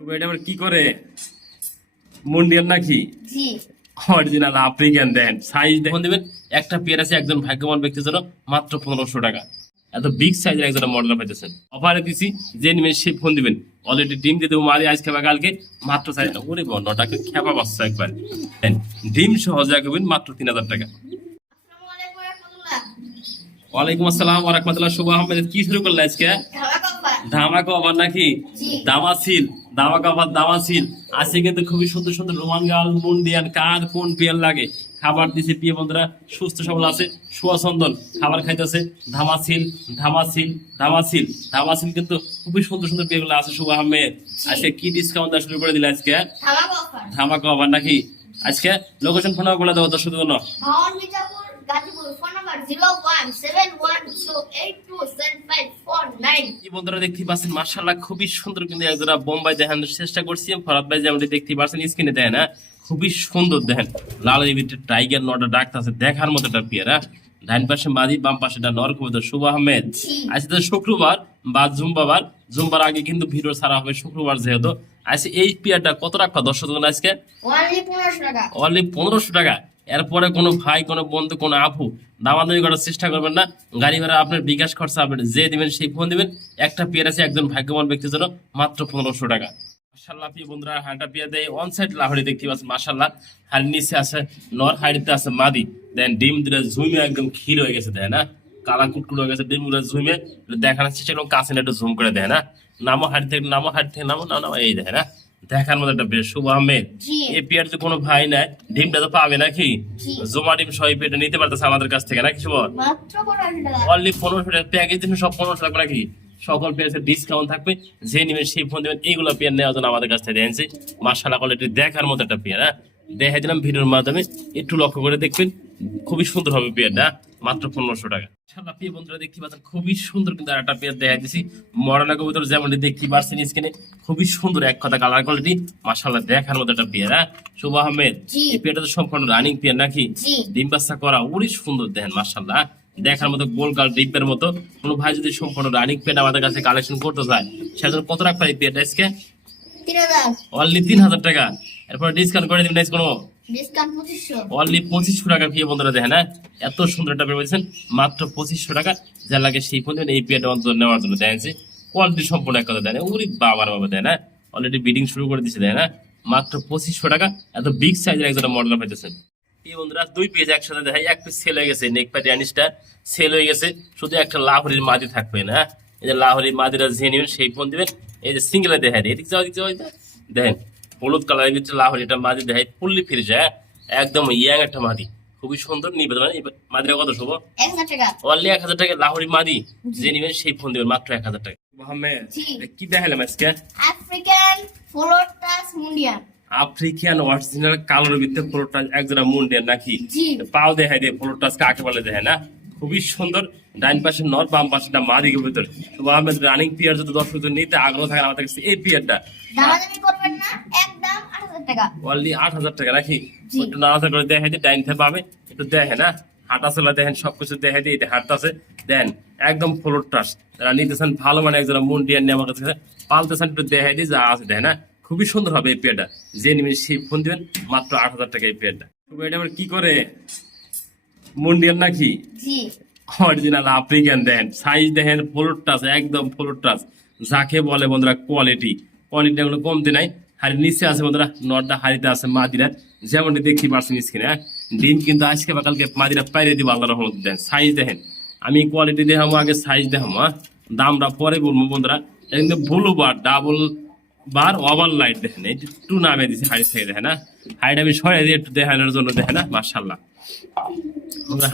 এটা আবার কি করে মুন্ডিয়াল নাকি জি অরিজিনাল আফ্রিকান দেন সাইজ দেখুন দিবেন একটা পেয়ার আছে একজন ভাগ্যবান ব্যক্তির জন্য মাত্র 1500 টাকা। এত বিগ সাইজের একজন মডেল পাইতেছেন অফারে দিছি যে নিবেন সেই ফোন দিবেন অলরেডি ডিম দিয়ে দেবো মারি আজ খেবা কালকে মাত্র সাইজ ওরে বন্ডটাকে খেপা বাচ্চা একবার ডিম সহজে রাখবেন মাত্র 3000 টাকা। আসসালামু আলাইকুম রাহমাতুল্লাহ। ওয়ালাইকুম আসসালাম ওয়া রাহমাতুল্লাহ। শুভ আহমেদ কি শুরু করলে আজকে ধামাকা অফার। ধামাকা অফার নাকি জি। দামাসিল ধামাকা অফার দামাসিল আছে কিন্তু খুবই সুন্দর সুন্দর রোমান গাল মুন্ডিয়ান কার কোন পেয়ার লাগে খাবার দিছে প্রিয় বন্ধুরা সুস্থ সবল আছে সুয়াসন্দন খাবার খাইতেছে ধামাসিল ধামাসিল ধামাসিল ধামাসিল কিন্তু খুবই সুন্দর সুন্দর পেয়ার গুলো আছে। শুভ আহমেদ আজকে কি ডিসকাউন্ট দেওয়া শুরু করে দিলে আজকে ধামাকা অফার। ধামাকা অফার নাকি আজকে লোকেশন ফোন বলে দেবো দর্শকদের জন্য। ভাওয়ান মির্জাপুর গাজীপুর ফোন নাম্বার 01712827549। কি বন্ধুরা দেখতে পাচ্ছেন মাশাআল্লাহ খুবই সুন্দর কিন্তু একজোড়া বোম্বাই দেখানোর চেষ্টা করছি ফরাদ ভাই যেমন দেখতে পাচ্ছেন স্ক্রিনে দেখেন হ্যাঁ খুবই সুন্দর দেখেন লাল ভিতরে টাইগার নটা ডাকতে আছে দেখার মতো একটা পেয়ারা ডান পাশে মাদি বাম পাশে নর কবুতর। শুভ আহমেদ আজকে তো শুক্রবার বা জুম্বার আগে কিন্তু ভিডিও ছাড়া হবে শুক্রবার যেহেতু আজকে এই পেয়ারটা কত রাখবা দর্শক আজকে অনলি 1500 টাকা। অনলি 1500 টাকা। এরপরে কোনো ভাই কোনো বন্ধু কোনো আপু দামাদামি করার চেষ্টা করবেন না গাড়ি ভাড়া আপনার বিকাশ খরচা আপনি যে দিবেন সেই ফোন দিবেন একটা পেয়ার আছে একজন ভাগ্যবান ব্যক্তির জন্য মাত্র 1500 টাকা। মাশাআল্লাহ প্রিয় বন্ধুরা হাঁটা পেয়ার দেয় অন সাইড লাহড়ি দেখতে পাচ্ছেন মাশাআল্লাহ হাড়ির নিচে আছে নর হাড়িতে আছে মাদি দেন ডিম দিলে ঝুমে একদম ক্ষীর হয়ে গেছে দেয় না কালা কুটকুট হয়ে গেছে ডিম গুলো ঝুমে দেখানোর চেষ্টা করুন কাছে একটু ঝুম করে দেয় না নামো হাড়ি থেকে নামো নামো এই দেয় না দেখার মতো একটা বেশ। শুভ আহমেদ এই পেয়ার তো কোনো ভাই নাই ডিমটা তো পাবে নাকি জমা ডিম সহ পেয়ারটা নিতে পারতেছে আমাদের কাছ থেকে নাকি শুভ মাত্র 1500 টাকা। অনলি 1500 টাকা প্যাকেজ দিন সব 1500 টাকা নাকি সকল পেয়ারের ডিসকাউন্ট থাকবে যে নেবেন সেই ফোন দেবেন এইগুলো পেয়ার নেওয়ার জন্য আমাদের কাছ থেকে দেখেছি মাশাআল্লাহ কোয়ালিটি দেখার মতো একটা পেয়ার দেখাই দিলাম ভিডিওর মাধ্যমে একটু লক্ষ্য করে দেখবেন খুবই সুন্দর হবে পেয়ারটা মাত্র 1500 টাকা। মাশাআল্লাহ প্রিয় বন্ধুরা দেখতে পাচ্ছেন খুবই সুন্দর কিন্তু একটা পেয়ার দেখাই দিছি মডেলের কবুতর যেমন দেখতে পাচ্ছেন স্ক্রিনে খুবই সুন্দর এক কথা কালার কোয়ালিটি মাশাআল্লাহ দেখার মতো একটা পেয়ার শুভ আহমেদ এই পেয়ারটা তো সম্পূর্ণ রানিং পেয়ার নাকি ডিম বাচ্চা করা ওরই সুন্দর দেখেন মাশাআল্লাহ দেখার মতো গোল কাল ডিপের মতো কোনো ভাই যদি সম্পূর্ণ রানিং পেয়ার আমাদের কাছে কালেকশন করতে চায় সেজন্য কত রাখবা এই পেয়ারটা আজকে 3000 অনলি 3000 টাকা। এরপর ডিসকাউন্ট করে দিবেন কোনো ডিসকাউন্ট 2500 অনলি 2500 টাকা। প্রিয় বন্ধুরা দেখেন হ্যাঁ এত সুন্দর একটা পেয়ে বলছেন মাত্র 2500 টাকা যা লাগে সেই ফোন এই পেয়ারটা অন্তর নেওয়ার জন্য দেখেন কোয়ালিটি সম্পূর্ণ এক কথা দেয় না ওরে বাবার বাবা দেয় না অলরেডি বিডিং শুরু করে দিচ্ছে দেয় না মাত্র 2500 টাকা এত বিগ সাইজের একজন মডেল পাইতেছেন। এই বন্ধুরা দুই পেজ একসাথে দেখাই এক পিস সেল হয়ে গেছে নেক প্যাটি আনিসটা সেল হয়ে গেছে শুধু একটা লাহোরির মাদি থাকবে না এই যে লাহোরির মাদিরা যে নেবেন সেই ফোন দিবেন এই যে সিঙ্গেলে দেখায় এদিক যাও দেখেন হলুদ কালারের ভিতরে লাহোরিটা মাদি দেখায় ফুললি ফিরে যায় একদম ইয়াং একটা মাদি খুবই সুন্দর নিবে মাদিরা কত শুভ 1000 টাকা। অনলি 1000 টাকা লাহোরি মাদি যে নেবেন সেই ফোন দিবেন মাত্র 1000 টাকা। মোহাম্মদ কি দেখালাম আজকে আফ্রিকান ফ্লোটাস মুন্ডিয়ান আফ্রিকান অরিজিনাল কালোর ভিতরে ফ্লোরটা একজোড়া মুন্ডিয়ান নাকি জি পাও দেখাই দিয়ে ফ্লোরটা কাকে বলে দেখে না খুবই সুন্দর ডাইন পাশে নর বাম পাশেটা মাদিকে ভিতরে শুভ আহমেদ রানিং পিয়ার যদি দর্শক নিতে আগ্রহ থাকে আমাদের কাছে এই পিয়ারটা দামাদামি করবেন না একদম 8000 টাকা। অনলি 8000 টাকা নাকি একটু নাড়াচাড়া করে দেখাই দিয়ে ডাইন থেকে পাবে একটু দেখে না হাঁটা চলা দেখেন সবকিছু দেখাই দিয়ে এটা হাঁটতেছে দেন একদম ফ্লোর টাস যারা নিতেছেন ভালো মানে একজন মুন্ডিয়ান নিয়ে আমার কাছে পালতেছেন একটু দেখাই দিয়ে যা আছে দেখে না খুবই সুন্দর হবে এই পেয়ারটা যে নিবেন সেই ফোন দিবেন মাত্র 8000 টাকা এই পেয়ারটা। এটা আবার কি করে মুন্ডিয়ান নাকি জি অরিজিনাল আফ্রিকান দেন সাইজ দেখেন ফ্লোর টাচ একদম ফ্লোর টাচ যাকে বলে বন্ধুরা কোয়ালিটি কোনো কমতে নাই হাড়ির নিচে আছে বন্ধুরা নটটা হাড়িতে আছে মাদিরা যেমনটি দেখতে পাচ্ছেন স্ক্রিনে ডিম কিন্তু আজকে বা কালকে মাদিরা পাইরে দিব আল্লাহ রহমত দেন সাইজ দেখেন আমি কোয়ালিটি দেখাবো আগে সাইজ দেখাবো দামটা পরে বলবো বন্ধুরা কিন্তু ব্লু বার ডাবল বার ওভার লাইট দেখেন এই একটু নামে দিচ্ছে হাড়ি থেকে দেখেন না হাড়িটা আমি সরাই দিয়ে একটু দেখানোর জন্য দেখেন না মাশাআল্লাহ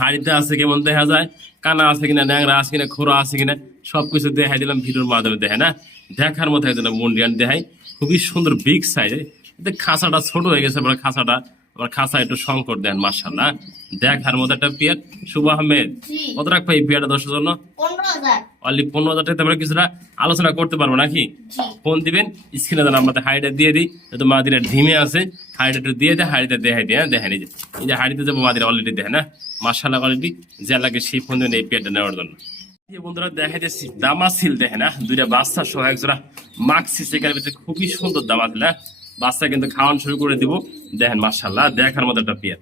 হাড়িতে আছে কেমন দেখা যায় কানা আছে কিনা ন্যাংরা আছে কিনা খোরা আছে কিনা সবকিছু দেখাই দিলাম ভিডিওর মাধ্যমে দেখে না দেখার মতো একজন মুন্ডিয়ান দেখাই খুবই সুন্দর বিগ সাইজ খাঁচাটা ছোট হয়ে গেছে খাঁচাটা আবার খাঁচা একটু সংকট দেন মাশাআল্লাহ দেখার মতো একটা পেয়ার। শুভ আহমেদ কত রাখবো এই পেয়ারটা দর্শকের জন্য 15000 অনলি 15000 টাকা আমরা কিছুটা আলোচনা করতে পারবো নাকি ফোন দিবেন স্ক্রিনে দেন আমাদের হাইটা দিয়ে দিই যেহেতু মাদিরা ধিমে আছে হাইটা একটু দিয়ে দেয় হাড়িতে দেখাই দিয়ে দেখেন এই যে হাড়িতে যাবো মাদিরা অলরেডি দেখেন না মাশাআল্লাহ কোয়ালিটি যা লাগে সেই ফোন দেবেন এই পেয়ারটা নেওয়ার জন্য। এই বন্ধুরা দেখা যাচ্ছে দামাসিল দেখেন না দুইটা বাচ্চা সহ এক জোড়া মাক্সি সেকার ভিতরে খুবই সুন্দর দামাসিল। বাচ্চা কিন্তু খাওয়ান শুরু করে দিব। দেখেন মাশাআল্লাহ দেখার মতো একটা পেয়ার।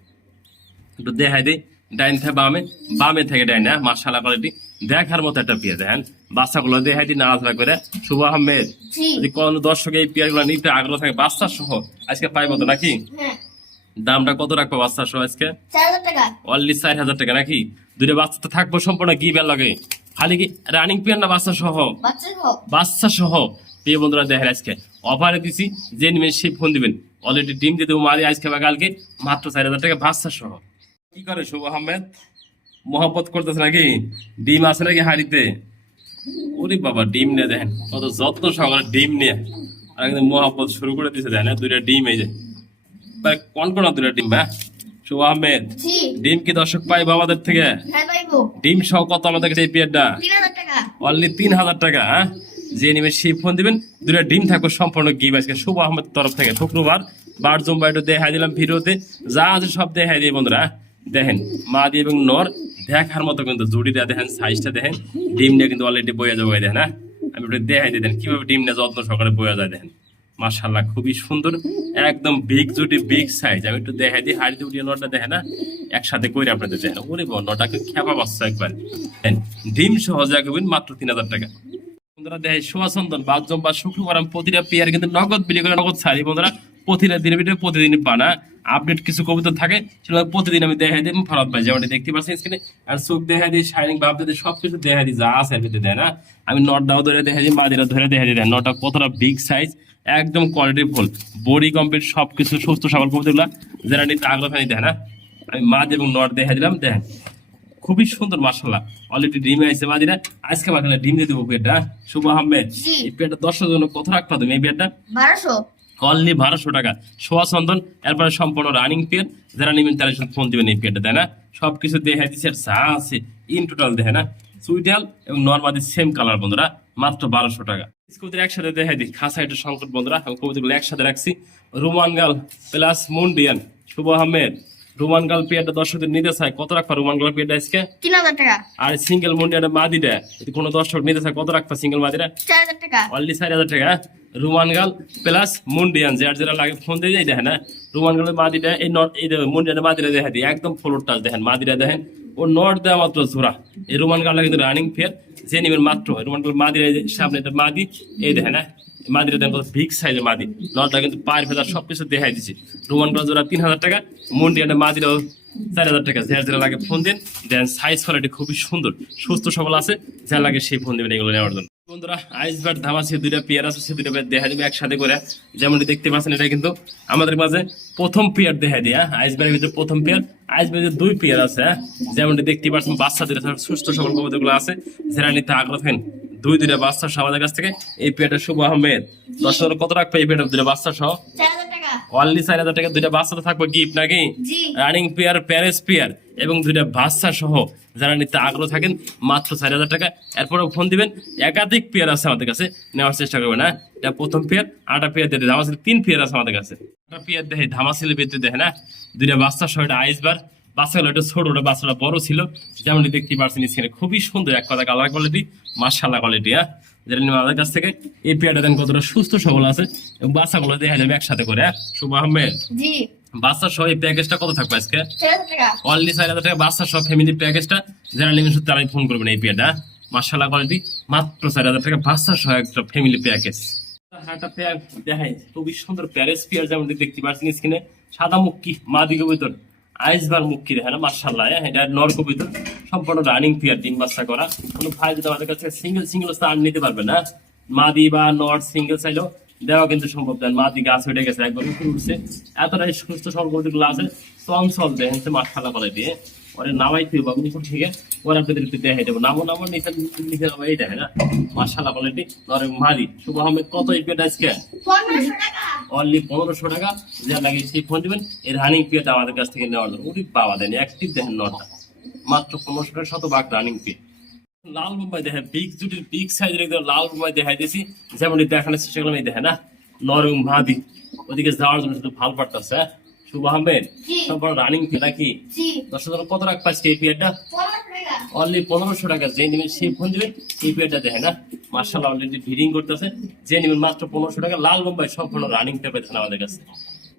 একটু দেখাই দিই ডাইন থেকে বামে, বামে থেকে ডাইন। মাশাআল্লাহ কোয়ালিটি দেখার মতো একটা পেয়ার। দেখেন বাচ্চাগুলো দেখাই দিই নাড়াচাড়া করে। শুভ আহমেদ জি যদি কোন দর্শক এই পেয়ারগুলো নিতে আগ্রহ থাকে বাচ্চা সহ আজকে পাইবো তো নাকি? হ্যাঁ দামটা কত রাখবো বাচ্চা সহ আজকে? 4000 টাকা। অনলি 4000 টাকা নাকি? দুটো বাচ্চা তো থাকবো সম্পূর্ণ কি বেল লাগে খালি কি রানিং পেয়ার না বাচ্চা সহ? বাচ্চা সহ। বাচ্চা সহ। প্রিয় বন্ধুরা দেখেন আজকে অফারে দিছি, যে নিবেন সেই ফোন দিবেন। অলরেডি ডিম দিয়ে দেবো মারি আজকে বা কালকে মাত্র 4000 টাকা বাচ্চা সহ। কি করে শুভ আহমেদ মহব্বত করতেছে নাকি? ডিম আছে নাকি হাড়িতে? ওরে বাবা ডিম নিয়ে দেখেন কত যত্ন সহকারে ডিম নিয়ে আর একদম মহব্বত শুরু করে দিছে। দেখেন দুইটা ডিম এই যে কোন কোন দুইটা ডিম। হ্যাঁ শুভ আহমেদ জি ডিম কি দর্শক পাইবো আমাদের থেকে? হ্যাঁ পাইবো। ডিম সহ কত আমাদের কাছে এই পেয়ারটা? 3000 টাকা। অনলি 3000 টাকা। হ্যাঁ যে নিবেন সেই ফোন দিবেন। দুটা ডিম থাকবে সম্পূর্ণ গিভ আজকে শুভ আহমেদ তরফ থেকে। শুক্রবার বার জম্বা একটু দেখাই দিলাম ভিডিওতে, যা আছে সব দেখাই দিই বন্ধুরা। দেখেন মাদি এবং নর দেখার মতো কিন্তু জুড়িটা দেখেন, সাইজটা দেখেন, ডিম নিয়ে কিন্তু অলরেডি বয়ে যাবো। দেখেন হ্যাঁ আমি একটু দেখাই দিই দেখেন কিভাবে ডিম নিয়ে যত্ন সহকারে বয়ে যায়। দেখেন মাশাআল্লাহ খুবই সুন্দর একদম বিগ জুটি বিগ সাইজ। আমি একটু দেখাই দিই হাড়িতে উঠিয়ে নটা দেখেন না একসাথে করে আপনাদের দেখেন। ওরে নটাকে খেপা বাচ্চা একবার ডিম সহ যাবেন মাত্র 3000 টাকা। বন্ধুরা দেখে সোয়াচন্দন বাদজম বা শুক্রবার আমি প্রতিটা পেয়ার কিন্তু নগদ বিলি করে নগদ ছাড়ি বন্ধুরা। প্রতিটা দিনের ভিডিও প্রতিদিন পানা আপডেট কিছু কবিতা থাকে সেগুলো প্রতিদিন আমি দেখাই দিই ফেরত পাই, যেমনটি দেখতে পাচ্ছেন স্ক্রিনে। আর চোখ দেখাই দিই শাইনিং ভাব দিই সবকিছু দেখাই দিই যা আছে ভিতরে দেয় না। আমি নটটাও ধরে দেখাই দিই মাদিরা ধরে দেখাই দিই নটা কতটা বিগ সাইজ একদম কোয়ালিটি ফুল বডি কমপ্লিট সবকিছু সুস্থ সবল কবিতাগুলা যারা নিতে আগ্রহ নিতে হয় না। আমি মাদ এবং নট দেখাই দিলাম। দেখেন খুবই সুন্দর মাশাআল্লাহ অলরেডি ডিমে আছে মাদিরা আজকে বাকালে ডিম দিয়ে দেবো পেটটা। শুভ আহমেদ জি। এই পেটটা দর্শকের জন্য কত রাখবা তুমি এই পেটটা? 1200। অনলি 1200 টাকা। সোয়া চন্দন এরপরে সম্পূর্ণ রানিং পেয়ার যারা নেবেন তারা ফোন দিবেন এই পেয়ারটা তাই না। সবকিছু দেখাই দিচ্ছে যা আছে ইন টোটাল দেখে না সুইটাল এবং নর্মালি সেম কালার বন্ধুরা মাত্র 1200 টাকা। কবুতর একসাথে দেখাই দিই খাসা এটা সংকট বন্ধুরা। আমি কবুতরগুলো একসাথে রাখছি রোমান গাল প্লাস মুন্ডিয়ান। শুভ আহমেদ রোমান গাল পেয়ারটা দর্শকদের নিতে চায় কত রাখবা রোমান গাল পেয়ারটা আজকে? 3000 টাকা। আর সিঙ্গেল মুন্ডিয়ানের মাদিটা যদি কোনো দর্শক নিতে চায় কত রাখবা সিঙ্গেল মাদিটা? 4000 টাকা। অনলি 4000 টাকা। রোমান গাল প্লাস মুন্ডিয়ান যার যারা লাগে ফোন দিয়ে যাই দেখেন না রোমান গালের মাদিটা এই নট এই মুন্ডিয়ানের মাদিটা দেখা দিই একদম ফ্লোর টাচ দেখেন মাদিটা দেখেন ও নট দেওয়া মাত্র জোড়া। এই রোমান গালটা কিন্তু রানিং ফেয়ার যে নিবেন মাত্র রোমান গাল মাদিরা সামনে এটা মাদি এই দেখেন না মাদিরা দেখেন কত বিগ সাইজের মাদি নটটা কিন্তু পায়ের ফেদার সবকিছু দেখাই দিচ্ছি। রোমান গাল জোড়া 3000 টাকা, মুন্ডিয়ানের মাদিরাও 4000 টাকা। যার যারা লাগে ফোন দিন দেন সাইজ কোয়ালিটি খুবই সুন্দর সুস্থ সবল আছে যা লাগে সেই ফোন দিবেন এগুলো নেওয়ার জন্য। বন্ধুরা আইসবার ধামাসি দুইটা পেয়ার আছে সে দুইটা পেয়ার দেখা দিবে একসাথে করে যেমনটি দেখতে পাচ্ছেন। এটা কিন্তু আমাদের মাঝে প্রথম পেয়ার দেখা দিই। আইসবারের ভিতরে প্রথম পেয়ার আইসবারের দুই পেয়ার আছে যেমনটি দেখতে পাচ্ছেন বাচ্চাদের সুস্থ সবল কবুতরগুলো আছে যারা নিতে আগ্রহ থাকেন দুইটা বাচ্চা সহ আমাদের কাছ থেকে এই পেয়ারটা। শুভ আহমেদ দর্শক কত রাখবে এই পেয়ারটা দুইটা বাচ্চা সহ? 4000 টাকা। অনলি 4000 টাকা। দুইটা বাচ্চা তো থাকবে গিফট নাকি? জি রানিং পেয়ার প্যারেস পেয়ার এবং দুইটা বাচ্চা সহ যারা নিতে আগ্রহ থাকেন মাত্র 4000 টাকা। এরপরে ফোন দিবেন একাধিক পেয়ার আছে আমাদের কাছে নেওয়ার চেষ্টা করবেন। না এটা প্রথম পেয়ার আটা পেয়ার দিয়ে ধামাসিল 3 পেয়ার আছে আমাদের কাছে। আটা পেয়ার দেখে ধামাসিলের ভিতরে দেখে না দুইটা বাচ্চা সহ এটা আইসবার বাচ্চাগুলো একটা ছোট ওটা বাচ্চাটা বড় ছিল যেমনটি দেখতে পাচ্ছেন স্ক্রিনে খুবই সুন্দর এক কথা কালার কোয়ালিটি মাশাআল্লাহ কোয়ালিটি। যেটা নিয়ে আমাদের কাছ থেকে এই পেয়ারটা দেন কতটা সুস্থ সবল আছে এবং বাচ্চাগুলো দেখা যাবে একসাথে করে। শুভ আহমেদ জি বাচ্চা সহ এই প্যাকেজটা কত থাকবে আজকে? 4000 টাকা। অনলি 4000 টাকা বাচ্চা সহ ফ্যামিলি প্যাকেজটা যারা নেবেন শুধু তারাই ফোন করবেন এই পেয়ারটা মাশাআল্লাহ কোয়ালিটি মাত্র 4000 টাকা বাচ্চা সহ একটা ফ্যামিলি প্যাকেজ। একটা পেয়ার দেখাই খুবই সুন্দর প্যারেস পেয়ার যেমন দেখতে পাচ্ছেন স্ক্রিনে সাদা মুক্কি মাদি কবুতর আইসবার মুক্কি দেখেন মাশাআল্লাহ। এটা নর কবুতর সম্পূর্ণ রানিং পেয়ার ডিম বাচ্চা করা। কোনো ভাই যদি আমাদের কাছে সিঙ্গেল স্টার নিতে পারবে না মাদি বা নট সিঙ্গেল চাইলেও দেওয়া কিন্তু সম্ভব। দেন মাদি গাছ উঠে গেছে একবার উপরে উঠছে এতটাই সুস্থ সবল কবুতরগুলো আছে চঞ্চল দেখেন মাশাআল্লাহ বলে দিয়ে ওরে নামাই তুই বাবু উপর থেকে ওরা আপনাদের একটু দেখাই দেবো নামো নিচে নিচে এই দেখে না মাশাআল্লাহ কোয়ালিটি নরে মাদি। শুভ আহমেদ কত এই পেয়ারটা আজকে? 1500 টাকা। অনলি 1500 টাকা। যা লাগে সেই ফোন দিবেন এই রানিং পেয়ারটা আমাদের কাছ থেকে নেওয়ার জন্য। উনি বাবা দেন অ্যাক্টিভ দেখেন নটা মাত্র 1500 টাকা 100 রানিং পেয়ার। লাল বোম্বাই দেখেন বিগ জুটির বিগ সাইজের একদম লাল বোম্বাই দেখাই দিয়েছি যেমন দেখানোর চেষ্টা করলাম এই দেখে না নরম মাদি ওদিকে যাওয়ার জন্য শুধু ভাল পারতেছে শুভ আহমেদ জি। সম্পূর্ণ রানিং নাকি জি। 10,000 কত রাখ পাচ্ছি এই পেয়ারটা 1500 টাকা। অনলি 1500 টাকা যে নেবেন সেই ফোন দিবেন এই পেয়ারটা দেখেন না মার্শাল্লাহ অলরেডি ভিডিং করতেছে যে নেবেন মাত্র 1500 টাকা লাল বোম্বাই সম্পূর্ণ রানিং পেয়ে পেয়েছেন আমাদের কাছে